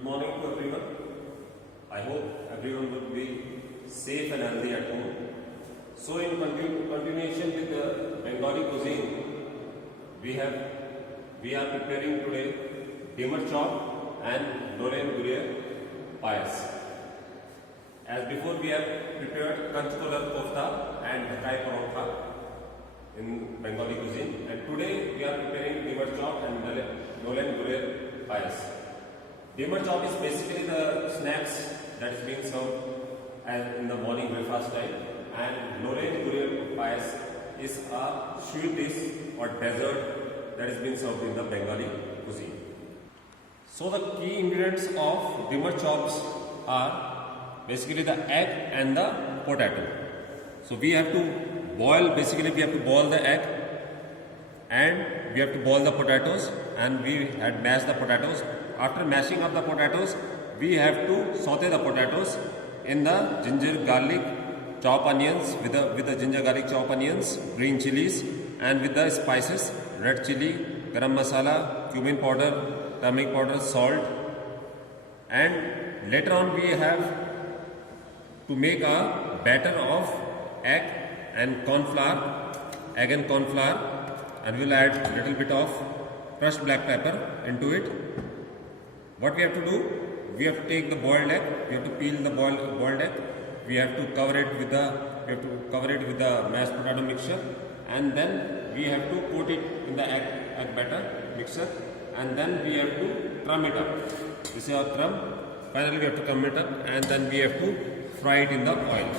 Good morning to everyone. I hope everyone would be safe and healthy at home. So in continuation with the Bengali cuisine, we are preparing today dimmer chop and Nolen Gurier payas. As before we have prepared kanch kolar kofta and dhakai parotha in Bengali cuisine, and today we are preparing dimmer chop and Nolen Gurier payas. Dimmer chop is basically the snacks that is being served as in the morning breakfast time, and Nolen Gurier payas is a sweet dish or dessert that is being served in the Bengali cuisine. So the key ingredients of dimmer chops are basically the egg and the potato. So we have to boil the egg and we have to boil the potatoes, and we had mashed the potatoes. After mashing up the potatoes, we have to saute the potatoes in the ginger garlic chop onions with the ginger garlic chop onions, green chilies, and with the spices, red chili, garam masala, cumin powder, turmeric powder, salt. And later on we have to make a batter of egg and corn flour, and we'll add a little bit of crushed black pepper into it. What we have to do, we have to take the boiled egg, we have to peel the boiled egg, we have to cover it with the mashed potato mixture, and then we have to coat it in the egg batter mixture, and then we have to crumb it up. This is our crumb. Finally we have to crumb it up, and then we have to fry it in the oil.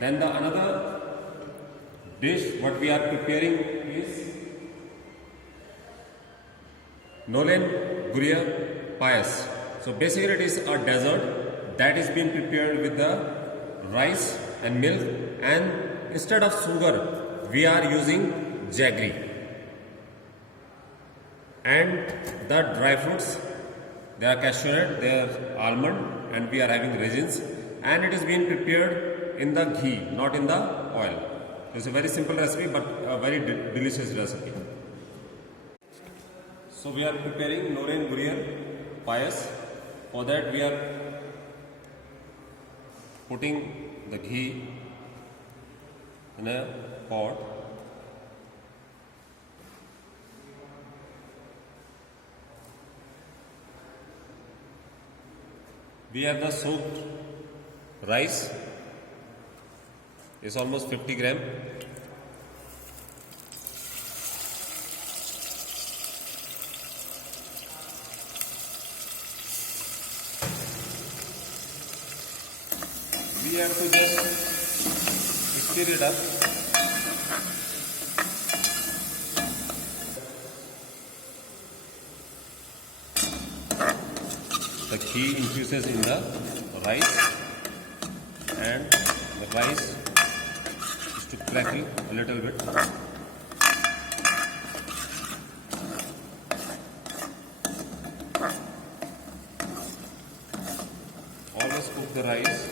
Then the another dish what we are preparing is Nolen Gurier payas. So basically it is a dessert that is being prepared with the rice and milk, and instead of sugar we are using jaggery, and the dry fruits, they are cashew nut, they are almond, and we are having raisins, and it is being prepared in the ghee, not in the oil. It's a very simple recipe but a very delicious recipe. So we are preparing Nolen Gurier payas. For that we are putting the ghee in a pot. We have the soaked rice. It's almost 50 gram. We have to just stir it up. The ghee infuses in the rice, and the rice is to crackle a little bit. Always cook the rice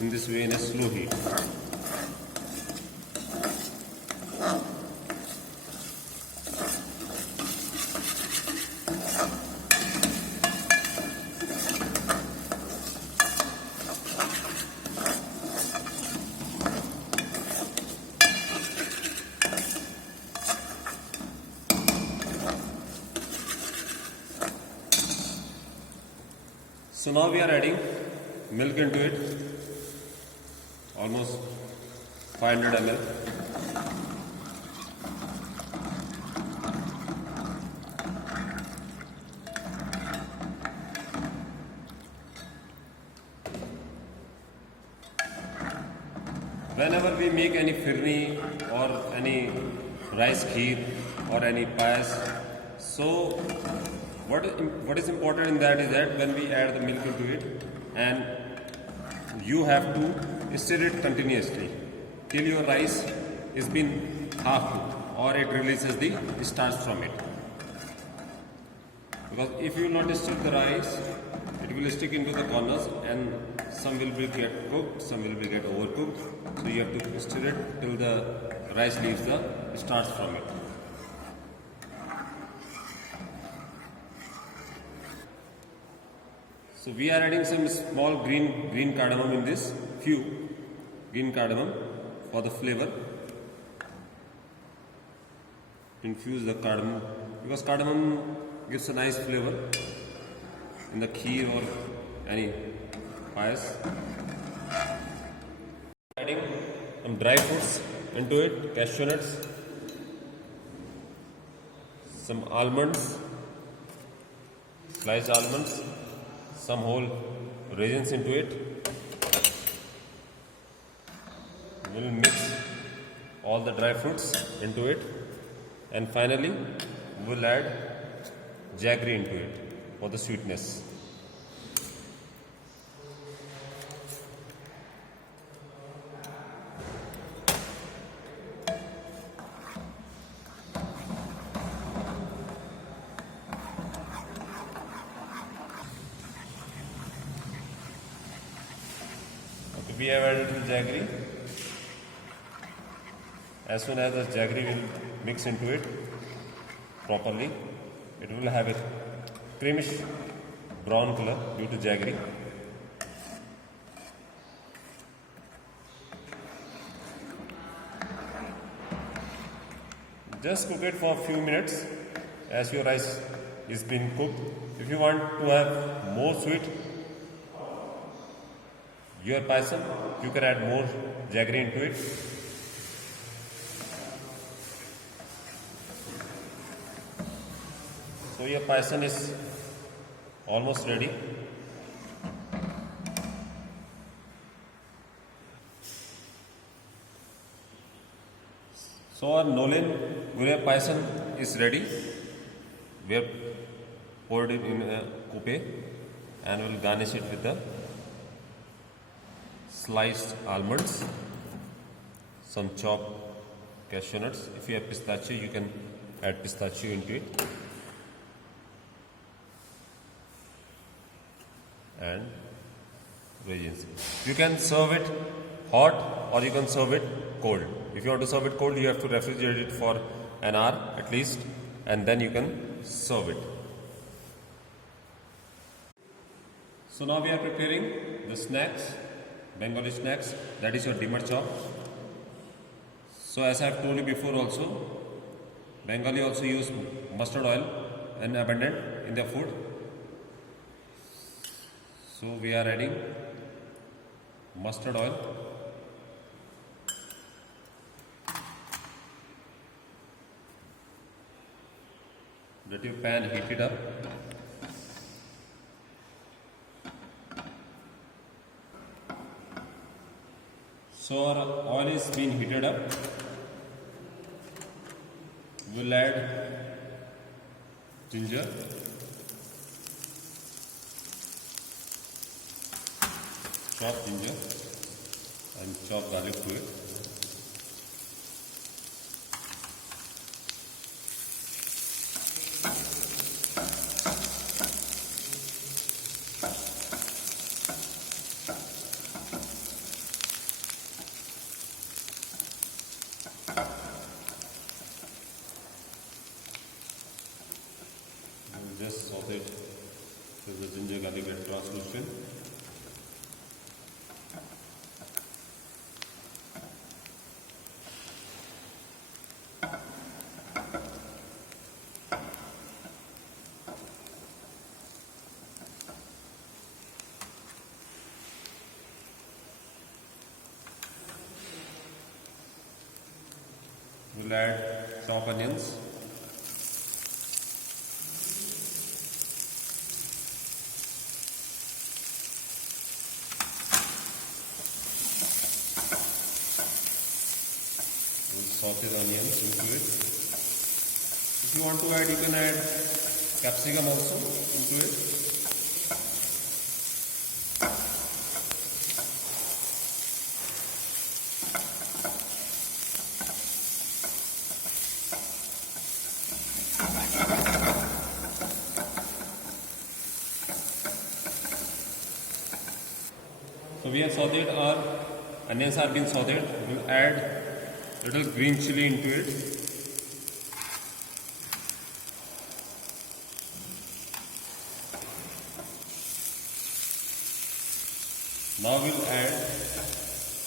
in this way in a slow heat. So now we are adding milk into it, almost 500 ml. Whenever we make any firni or any rice kheer or any payas, so what is important in that is that when we add the milk into it, and you have to stir it continuously till your rice is been half cooked or it releases the starch from it. Because if you will not stir the rice, it will stick into the corners, and some will be get cooked, some will be get overcooked. So you have to stir it till the rice leaves the starch from it. So we are adding some small green cardamom in this, few green cardamom for the flavor. Infuse the cardamom because cardamom gives a nice flavor in the kheer or any payas. Adding some dry fruits into it, cashew nuts, some almonds, sliced almonds, some whole raisins into it. We'll mix all the dry fruits into it, and finally we'll add jaggery into it for the sweetness. We have added the jaggery. As soon as the jaggery will mix into it properly, it will have a creamish brown color due to jaggery. Just cook it for a few minutes as your rice is being cooked. If you want to have more sweet, your payasam, you can add more jaggery into it. So your payasam is almost ready. So our Nolen Guriya payasam is ready. We have poured it in a coupe and will garnish it with the sliced almonds, some chopped cashew nuts. If you have pistachio, you can add pistachio into it, and raisins. You can serve it hot or you can serve it cold. If you want to serve it cold, you have to refrigerate it for an hour at least, and then you can serve it. So now we are preparing the snacks, Bengali snacks, that is your dimmer chop. So as I have told you before also, Bengali also use mustard oil and abundant in their food. So we are adding mustard oil. Let your pan heat it up. So our oil is being heated up. We'll add ginger, chopped ginger, and chopped garlic to it. Just saute it till the ginger garlic get translucent. We'll add chopped onions. Saute the onions into it. If you want to add, you can add capsicum also into it. So we have sauteed our onions are being sauteed. We'll add little green chili into it. Now we'll add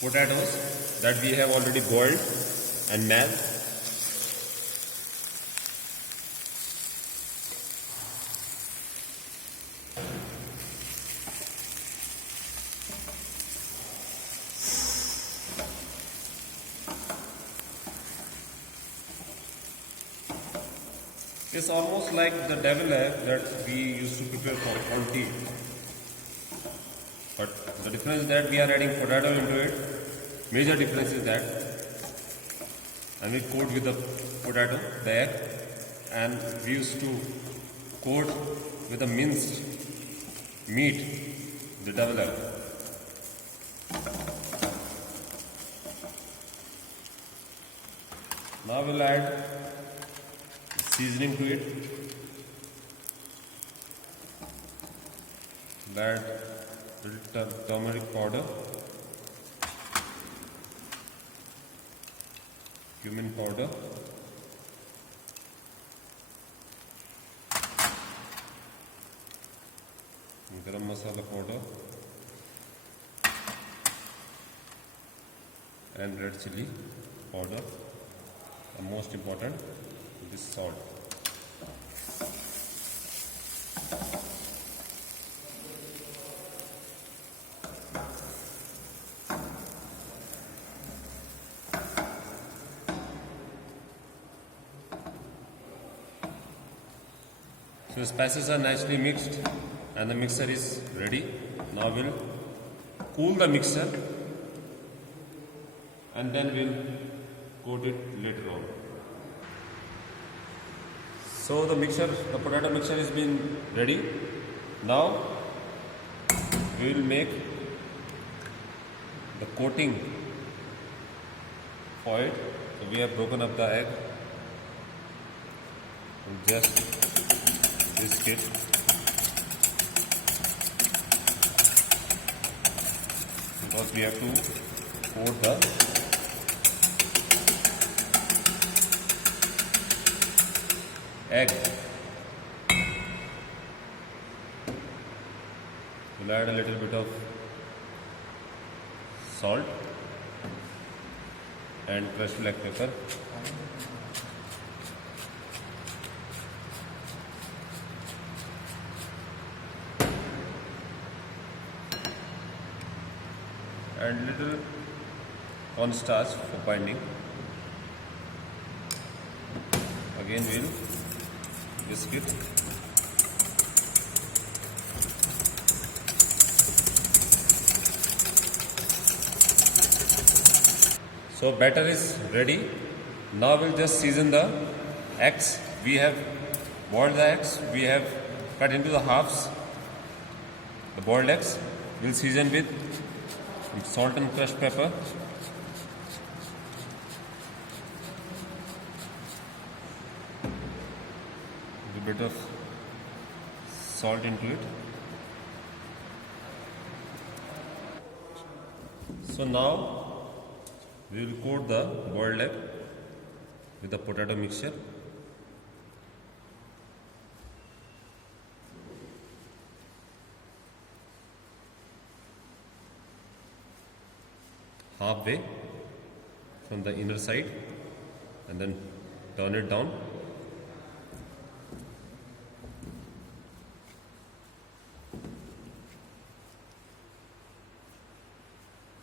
potatoes that we have already boiled and mashed. It's almost like the devil egg that we used to prepare for on tea. But the difference is that we are adding potato into it. Major difference is that, and we coat with the potato, the egg, and we used to coat with the minced meat, the devil egg. Now we'll add seasoning to it. Add little turmeric powder, cumin powder, garam masala powder, and red chili powder. The most important is salt. So the spices are nicely mixed and the mixture is ready. Now we'll cool the mixture and then we'll coat it later on. So the potato mixture is been ready. Now we will make the coating for it. So we have broken up the egg and just whisk it. Because we have to coat the egg. We'll add a little bit of salt and crushed black pepper. And little cornstarch for binding. Again we'll whisk it. So batter is ready. Now we'll just season the eggs. We have boiled the eggs. We have cut into the halves the boiled eggs. We'll season with salt and crushed pepper. A bit of salt into it. So now we will coat the boiled egg with the potato mixture. Halfway from the inner side and then turn it down.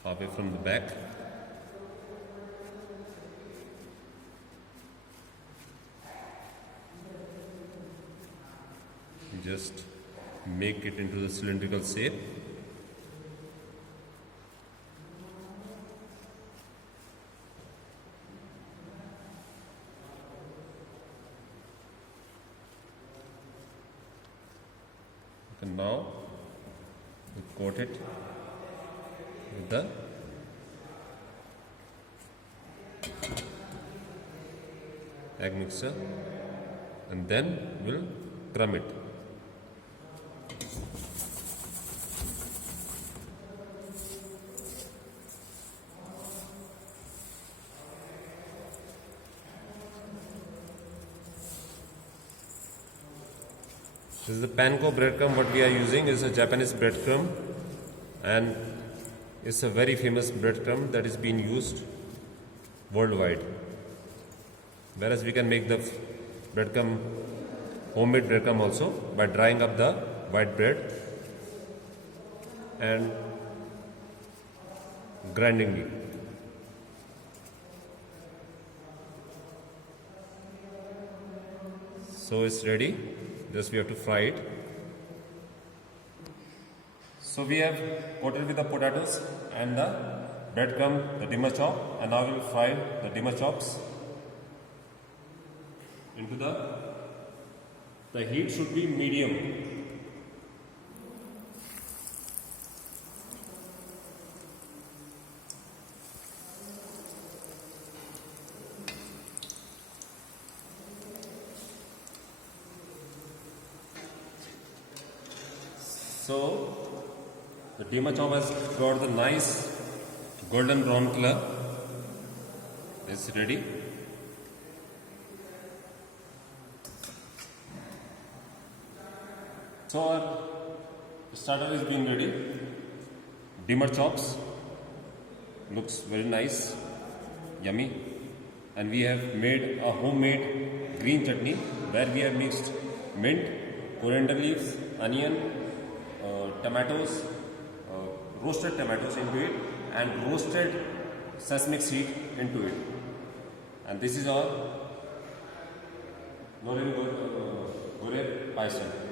Halfway from the back. Just make it into the cylindrical shape. And now we coat it with the egg mixture and then we'll crumb it. This is the panko breadcrumb. What we are using is a Japanese breadcrumb, and is a very famous breadcrumb that is being used worldwide. Whereas we can make the breadcrumb, homemade breadcrumb also by drying up the white bread and grinding it. So it's ready, just we have to fry it. So we have coated with the potatoes and the breadcrumb, the dimmer chop, and now we will fry the dimmer chops into the heat should be medium. So the dimmer chop has got the nice golden brown color. It's ready. So our starter is being ready. Dimmer chops looks very nice, yummy, and we have made a homemade green chutney where we have mixed mint, coriander leaves, onion, tomatoes, roasted tomatoes into it, and roasted sesame seed into it. And this is our Noren Gure Payasan.